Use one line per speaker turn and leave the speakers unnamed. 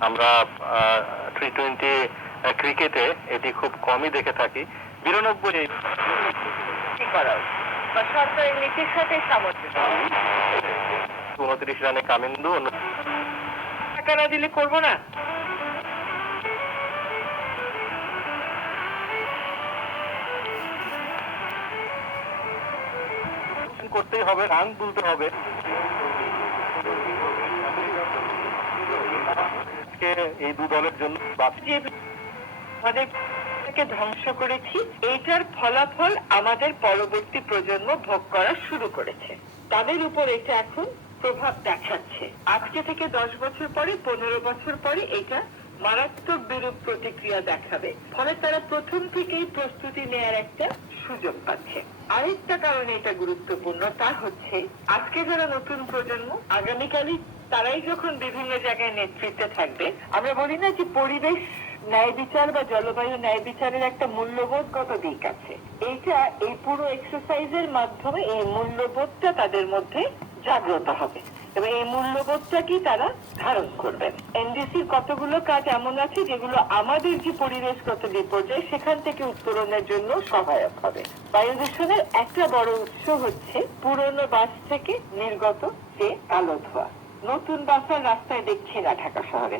আমরা T twenty ক্রিকেটে এটি খুব কমই দেখে থাকি। বিরানব্বই উনত্রিশ রানে কামিন্দু
টাকা না দিলে করব না?
করতেই হবে রান তুলতে হবে। আজকে এই দু দলের জন্য
আমাদের ধ্বংস করেছি, এইটার ফলাফল আমাদের পরবর্তী প্রজন্ম ভোগ করা শুরু করেছে। তাদের উপর এটা এখন প্রভাব দেখাচ্ছে। আজকে থেকে দশ বছর পরে, পনেরো বছর পরে এটা মারাত্মক বিরূপ প্রতিক্রিয়া দেখাবে। ফলে তারা প্রথম থেকেই প্রস্তুতি নেয়ার একটা সুযোগ পাচ্ছে। আরেকটা কারণে এটা গুরুত্বপূর্ণ, তা হচ্ছে আজকে যারা নতুন প্রজন্ম, আগামীকালই তারাই যখন বিভিন্ন জায়গায় নেতৃত্বে থাকবে, আমরা বলি না যে পরিবেশ ন্যায় বিচার বা জলবায়ু ন্যায় বিচারের একটা মূল্যবোধ মূল্যবোধগত দিক আছে। এইটা এই পুরো এক্সারসাইজের মাধ্যমে এই মূল্যবোধটা তাদের মধ্যে জাগ্রত হবে। এবং এই মূল্যবোধটাকেই তারা ধারণ করবেন? এনডিসির কতগুলো কাজ এমন আছে যেগুলো আমাদের যে পরিবেশগত বিপর্যয়, সেখান থেকে উত্তরণের জন্য সহায়ক হবে। বায়ু দূষণের একটা বড় উৎস হচ্ছে পুরনো বাস থেকে নির্গত যে কালো ধোয়া। নতুন বাস আর রাস্তায় দেখছি না ঢাকা শহরে।